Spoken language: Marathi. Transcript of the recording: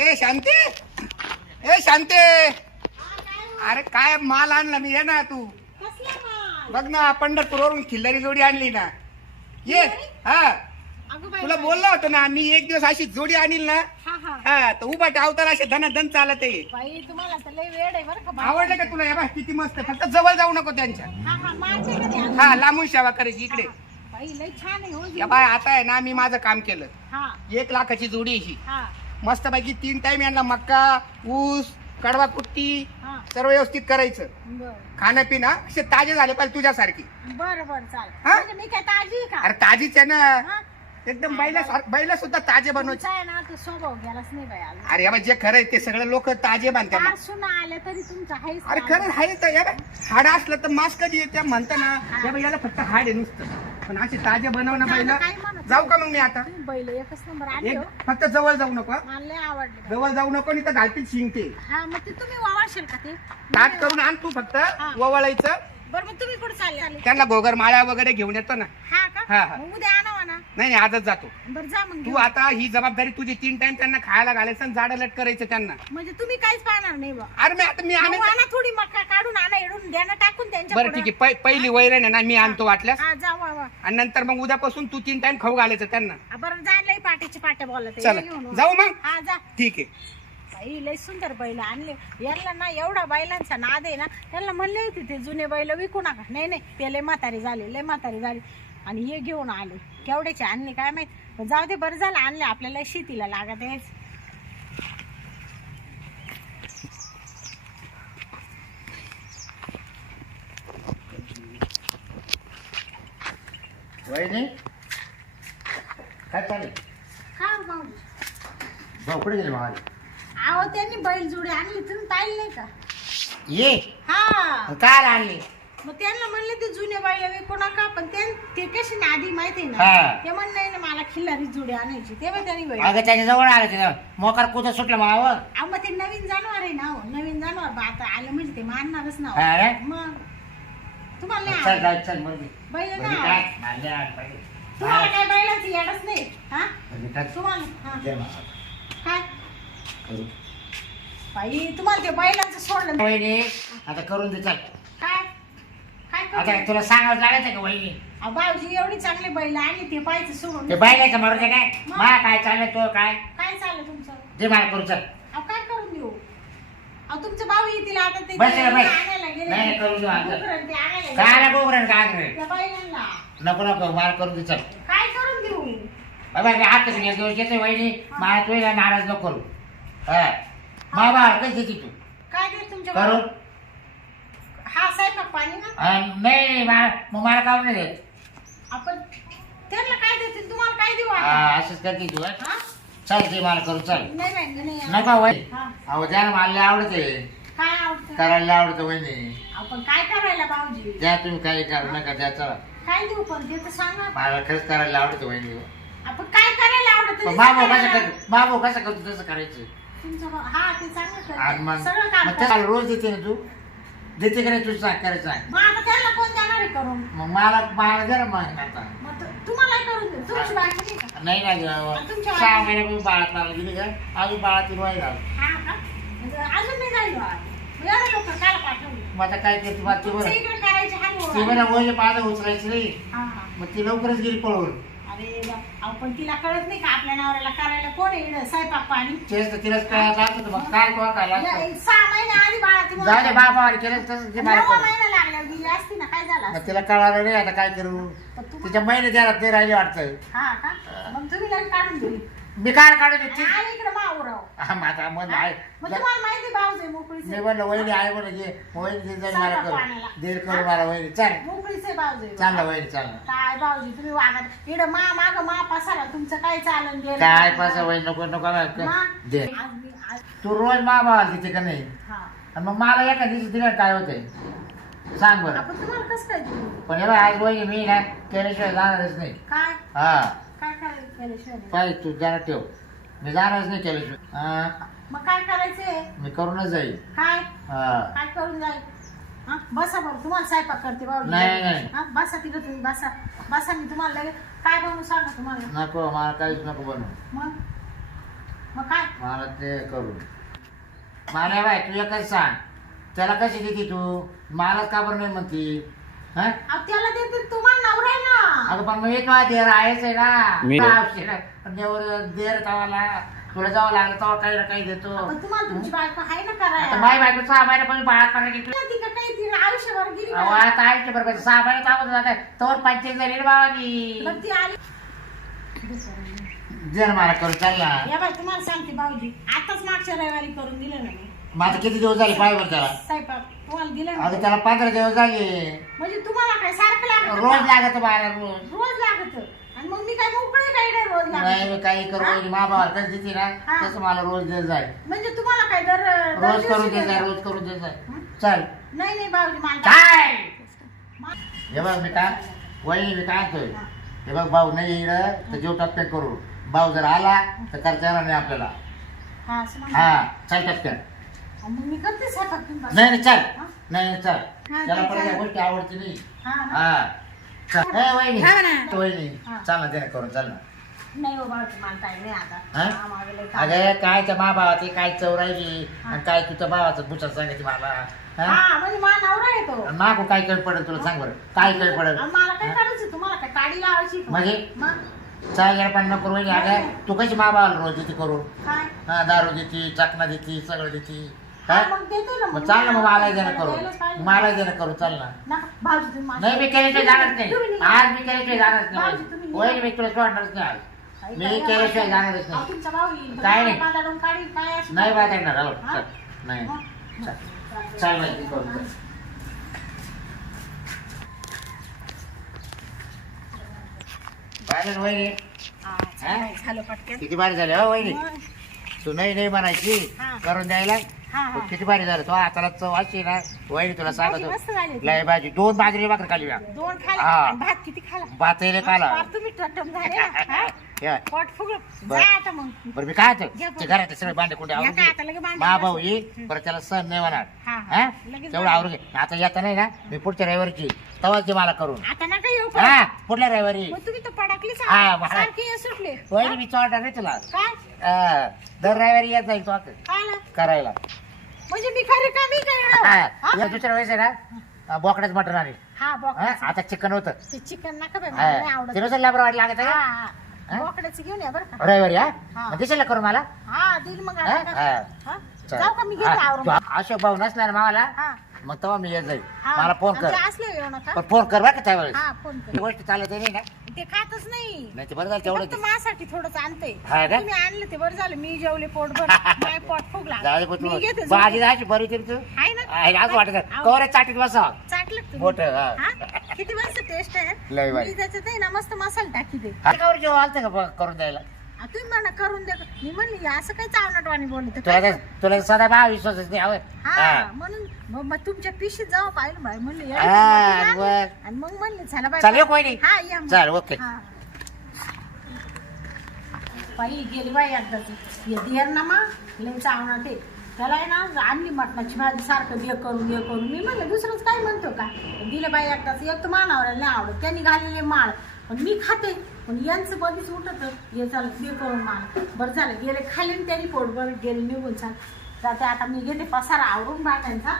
ए शांती! ए शांते! अरे काय माल आणला? मी ये ना तू. बघ ना पंढरपूरवरून खिल्लारी जोडी आणली ना. ये हा. तुला बोललो होतो ना मी एक दिवस अशी जोडी आणील ना. हा हा. हा तर उभा टावतार असे धनाधन चालत. आहे बाई तुम्हाला तर लय वेळ आहे बरं का बाई. आवडलं का तुला? या बा किती मस्त. फक्त जवळ जाऊ नको त्यांच्या. हा हा मारते का ते अगं? हा लांबून सेवा करायची इकडे. बाई लय छान आहे हो या बाय आता आहे ना मी माझं काम केलं. हा. एक लाखाची जोडी ही. हा. मस्त पैकी तीन टाइम यांना मक्का ऊस कडवा कुट्टी हा. सर्व व्यवस्थित करायचं. बर. खाणं पिणं असे ताजे झाले पाहिजे तुझ्यासारखी. बर बर चाल हा? म्हणजे मी काय ताजी आहे अरे ताजीच आहे ना? एकदम बैला बैला सुद्धा ताजे बनवायचे. तुमचा आहे ना तो स्वभाव गेलाच नाही बाई अजून. अरे जे खरं आहे ते सगळे लोक ताजे बांधतात ना. चार सुना आल्या तरी तुमचं आहेच अरे. खरं आहे तर या बाई, हाड असलं तर मास्क कधी येते? म्हणता ना या बाई, याला फक्त हाड आहे नुसतं. पण असे ताजे बनव ना काय म्हणत जाऊ का मग मी आता? तुम्ही बैल एकच नंबर एक हो. फक्त जवळ जाऊ नको हा. मला लय आवडले. बाई. जवळ जाऊ नको नाही तर घालतील शिंगते. हा मग ते तुम्ही वावाशील का ते? ताट करून आण तू फक्त ववळायचं. बरं मग तुम्ही कुठे चालले? त्यांना गोगर माळ्या वगैरे घेऊन येतो ना. हा का. मग उद्या आणावा ना. नाही नाही आजच जातो. बरं जा मग तू घेऊन. आता ही जबाबदारी तुझी तीन टाइम त्यांना खायला घालायचं आणि झाडं लट करायचं त्यांना. म्हणजे तुम्ही काहीच पाहणार नाही बा. अरे मी आता मी मग आणायचं आणा थोडी मका काढून आणा एडून द्या ना टाकून त्यांच्या बरं ठीक आहे. पै- पहिली वैरण आहे ना मी आणतो वाटल्यास. हा जा वा वा. आणि नंतर मग उद्यापासून तू तीन टाइम खाऊ घालायचं त्यांना. हा, बरं पाट्या बोलत चला. जाऊ मग. हा जा. ठीक आहे. बाई लय सुंदर बैल आणले. यांना ना एवढा बैलांचा नाद आहे ना त्यांना म्हणले होते ते जुने बैल विकू नका. नाही नाही ते लय म्हातारे झाले लय म्हातारे झाले. आणि हे घेऊन आले. केवढ्याचे आणले काय माहीत? पण जाऊ दे बरं झालं आणले. आपल्याला शेतीला लागत आहेच वहिनी? काय चालेल का हो भाऊजी भाऊ कुठे गेले मावाले अहो त्यांनी बैल जोडी आणली तुम्ही पाहिली नाही का? ये. हा. काय आणली? मग त्यांना म्हणले ते जुने बैल विकू नका पण ते ते कशी ना आधी माहिती आहे हा. ना ते म्हण नाही ना मला खिल्लारी जोडी आणायची. तेव्हा त्यांनी बैल अगं त्याच्याजवळ आलं ते मोकार कुठं सुटलं मावं? अहो मग ते नवीन जनावर आहे ना हो. नवीन जनावर बा आता आलं म्हणजे ते मानणारच ना हो. हा? मग तुम्हाला नाही चल आवडत. जाऊ चल मुलगी बैल ना काय भांडे आण पहिले. तुम्हाला. काय बैलाचं येडच नाही हा? तुम्हाला हा. काय करू. बाई तुम्हाला ते बैलांचं सोडलं. वहिनी आता करून दे चल काय काय आता? तुला सांगावं लागायचं का वहिनी अहो, भाऊजी एवढी चांगली बैल आणि ते पाहायचं सोडून ते बायलायचं मरू दे काय मा काय चाललं तो काय काय चाललं तुमचं दे मला करू चल अहो काय करून देऊ अहो तुमचे भाऊ येतील आता ते बस रे, बस. आणायला गेले. नाही, नाही, करून देऊ आता. डुकरं ते आणायला काय गेले. ना गोबरण काय रे त्या बैलांना. नको नको मला करून दे चल. काय करून देऊ? बाबा मी हात वहिनी? मला नाराज नको करू. हा. मा बा कशी देते तू? काय दे तुमच्या भाऊ- हा पाणी ना? हा, नाही नाही मला मग मला काम नाही देत आपण त्यांना काय देतील? तुम्हाला काय देऊ हा, आता? असंच करते तू हा? हा? चल ते मला करू चल. नाही नाही नाही नका वय. हा. अहो ना मला आवडते काय आवडतं? करायला आवडतं वहिनी. आपण काय करायला भाऊजी? द्या तुम्ही काही करू नका द्या चला. काय देऊ पण ते तर सांगा. मला खरंच करायला आवडतं वहिनी. आपण काय करायला आवडत पण कसं करतो मागो कसं करतो तसं करायचं. तुमचं भाऊ- हा ते चांगलं आणि करतात. मग सगळं काम मग. त्याला रोज देते ना तू? देते का नाही तू सांग करायचं सांग. मग आता त्याला कोण देणार आहे करून? मग मला मला ना मग आता मग तु- तुम्हाला करून देऊ तुमची नाही का? नाही ना तुमच्या गं. सहा महिन्यापूर्वी बाळात मला दिली का? अजून बाळातील वाई झालं. हा का? म्हणजे अजून नाही झाली बा. मग लवकर पाठवलं मग आता काय करते मला ती तुमचं बरं इकडे करायचे हा ती. बरं वय पाहता उचलायची नाही. हा हा. मग ती लवकरच गेली पळवून अरे बा, अहो, पण तिला कळत नाही का आपल्या नवऱ्याला करायला कोण आहे इकडं? स्वयंपाक पाणी? तेच तर तिलाच काय लागत होतं मग काय कोण काय या, लागतं एक सहा महिने आधी बाळा ती जाऊ दे केलं तसं ते मला नववा करू. महिना लागला गेली असती ना काय झालं मग? तिला कळालं नाही आता काय करू? पण तिच्या महिने द्यायला ते राहिले वाटतं हा का? मग तुम्ही लगेच काढून दिली मी काय काढून इकडे मावराव हा, मग आता मग आहे. मग तुम्हाला माहिती भाऊज आहे मोकळीचे मी म्हणलं वहिनी आहे म्हणलं जे वहिनी दे जाईल मला. करू देर करू मला वहिनी. चाल. मोकळीचे भाऊज आहे चांगलं वहिनी चांगलं काय भाऊजी तुम्ही वागत इकडं मा माग मा पसारा. तुमचं काय चालन? गेलं काय पास वहिनी नको नको? दे. तू रोज मा भावाला देते का नाही. आणि मग मला एका दिवशी दिलं काय होतंय? सांग बरं. आपण तुम्हाला कसं काय देऊ? पण आज वहिनी मी ना केल्याशिवाय जाणारच नाही. काय? हा. पाहिजे तू जाणार ठेव. मी जाणारच नाही हा, मग काय करायचंय? मी करूनच जाईल काय? हा. काय करून जाईल? हा? बसा बरं तुम्हाला स्वयंपाक करते भाऊजी नाही, नाही. हा? बसा तिथं तुम्ही बसा. बसा मी तुम्हाला लगेच. काय बनवू सांगा तुम्हाला? नको मला काहीच नको बनवू. मग? मग काय? मला ते करू. मला बाय तुला कसं सांग? त्याला कशी देते तू? मला का बरं नाही म्हणती? हा? अहो, त्याला देते तुम्हाला. अगं पण मग एक वेळा देर आहेच आहे ना. मी- आहे. पण देवर देर तवाला. तुला जावं लागलं तेव्हा काही ना काही देतो. पण तुम्हाला तुमची बायको आहे ना आता करायला माय बायको सहा महिन्यापासून बाळा करायला घेतली ती का काही ती आयुष्यभर गेली अहो, का? आता आयुष्य बरोबर सहा महिने थांबत जाते तोवर पंचायत झाली रे बाबानी ती आली. जर मला करू चालला या बाई तुम्हाला सांगते भाऊजी. आताच मागच्या रविवारी करून दिलं ना मी. माझं किती दिवस झाले पाय बरं त्याला? स्वयंपाक तुम्हाला दिलं ना? अगं त्याला पंधरा दिवस झाले. म्हणजे तुम्हाला काय सारखं लागत रोज लागत मला रोज. रोज लागत. आणि मग मी काय मोकळे काय नाही रोज नाही लागत मी काही करू मा कसं देते ना हा. तसं मला रोज देत जाय. म्हणजे तुम्हाला काय दर दर रोज दिवशी करून देत जाय? रोज करून देत जाय. हं? चल. नाही नाही भाऊजी मला काय मा- हे बघ मी काय वहिनी मी काय म्हणतोय हे बघ भाऊ नाही इकडं तर जीव टप्प्यात करू. भाऊ जर आला तर करता येणार नाही आपल्याला. हा असं म्हणा. हा चल टप्प्यात. मग मी करते स्वयंपाक तुम्ही बसा. नाही नाही चल. हा? नाही नाही, चल. हा, त्याला परत चल. या गोष्टी आवडते नाही. हा ना? हा. चल ए, वहिनी. हा ना. वहिनी. हा. चाल ना त्याने करून चाल ना. नाही हो काय नाही आता. हा? हा, माझं लय काम. अगं काय त्या मा भावाची काय चव राहिली? आणि काय तुझ्या भावाचं बुचा सांगायची मला? हा? हा म्हणजे मा नवरा येतो आणि मागू काय कमी पडेल तुला सांग बरं. काय कमी पडेल? मला काय करायचं तुम्हाला काय काडी लावायची का? म्हणजे? मग? चाल पण नको वहिनी. अगं तू कशी मा भावाला रोज देते करून? काय? हा दारू देते चकना देते सगळं देते. हा? मग देतो ना मग चाल ना मग मला देणं करू. मला देणं करू चाल ना नका, भाऊजी तुम्ही माझ्या- नाही मी केल्याशिवाय जाणारच नाही तुम्ही. आज मी केल्याशिवाय जाणारच नाही तुम्ही. वहिनी मी तुला सोडणारच नाही आज मी काय केल्याशिवाय नाही. जाणारच अहो, नाही तुमचा भाऊ येईल. काय नाही. काढील, काय नाही? बात येणार हो हा? चल नाही? चल. चाल माहिती करून चल. बाहेर वहिनी हा, चालेल, झालं पटकन किती भारी झाले हो वहिनी मग, तू नाही नाही म्हणायची हा. करून द्यायला हा, हा. किती भारी झालं तो हाताला चव अशी ना वहिनी तुला भाजी मस्त सांगतो झाली. लय भाजी दोन बाजरी भाकर खाली व्या दोन खाले हा. आणि भात किती खाला बातले खाला तुम्ही टट्टम झाले ना, हा? या. पोट फुगलं बरं. जा आता मग बरं मी काय घ्या ते. घरात सगळे भांडे कुंडे आवरून घे. आता लगे भांडे मा घासून. भाऊ ये परत त्याला सण नाही होणार हा, हा. हा? लगेच तेवढं आवरून घे आता येता नाही ना मी पुढच्या रविवारची तवाच दे मला करून आता नका येऊ पण. हा पुढल्या रविवारी मग तुम्ही तर पडाकली हा, मला- सारखे सुटले वहिनी मी चोडणार नाही तुला काय हा, दर रविवारी येत जाईल तो आता काय ना करायला म्हणजे मी खरी कमी हा, दुसऱ्या वेळेस आहे ना बोकड्याच मटण आले हा हा, बोकड्याचं. आता चिकन होतं चिकन नका बाई, मला नाही आवडत लाबरवाडी लागत आहे हा? हा. हा? बोकड्याचं घेऊन या बरं का. रविवारी हा? हा. मग दिसेल ना करून मला? हा दिल मग हा? आता. का? हा. हा? चल. जाऊ का मी घेते हा, आवरून तू अशोक भाऊ नसला ना मावाला. हा. मग तेव्हा मी येत जाईल. हा. मला फोन कर. ते असले येऊ नका. पण फोन कर बरं का त्यावेळेस. हा फोन ती कर गोष्ट चालत नाही ना? ते खातच नाही. नाही ते बरं झालं फक्त तेवढं माझ्यासाठी थोडंच आणते. हा का? तुम्ही आणलं ते बरं झालं. मी जेवले पोटभर माय पोट फुगला. जाऊ दे पण मी घेते तू भाजी जायची बरी तरी तू. आहे ना? आहे ना, असं वाटत. चाटीत बसा. चाटलं का तुम्ही? मोठं, हा. हा? किती टेस्ट आहे. भारी. मी त्याच्यात आहे ना मस्त मसाला टाकी दे. हा, कवर जेव्हा आलतं का करून द्यायला? आ, तुम्ही म्हणा करून दे मी म्हणली असं काय चावनाटवाणी बोलत तुला तर- तुला सदा बा विश्वासच नाही आवड. हा म्हणून मग मग तुमच्या पिशीत जाऊ पाहिलं बाई. म्हणली हा, बर. आणि मग? म्हणली चला बाई चालेल कोणी? हा या मग. चाल ओके. हा. बाई गेली बाई एकदाच ये दियर ना मा. लय चावणार ते त्याला आहे ना आणली मटणाची भाजी सारखं दे करून दे करून. मी म्हणलं दुसरंच काय म्हणतो का? दिलं बाई एकदाच एक तर मानावर नाही आवडत. त्यांनी घालेले माळ. पण मी खाते. पण यांचं बधीच उठत हे चाल दे करून माळ. बरं झालं गेले खाली आणि त्यांनी पोटभर गेले निघून चाल. जाते आता मी घेते पसारा आवरून भाट्यांचा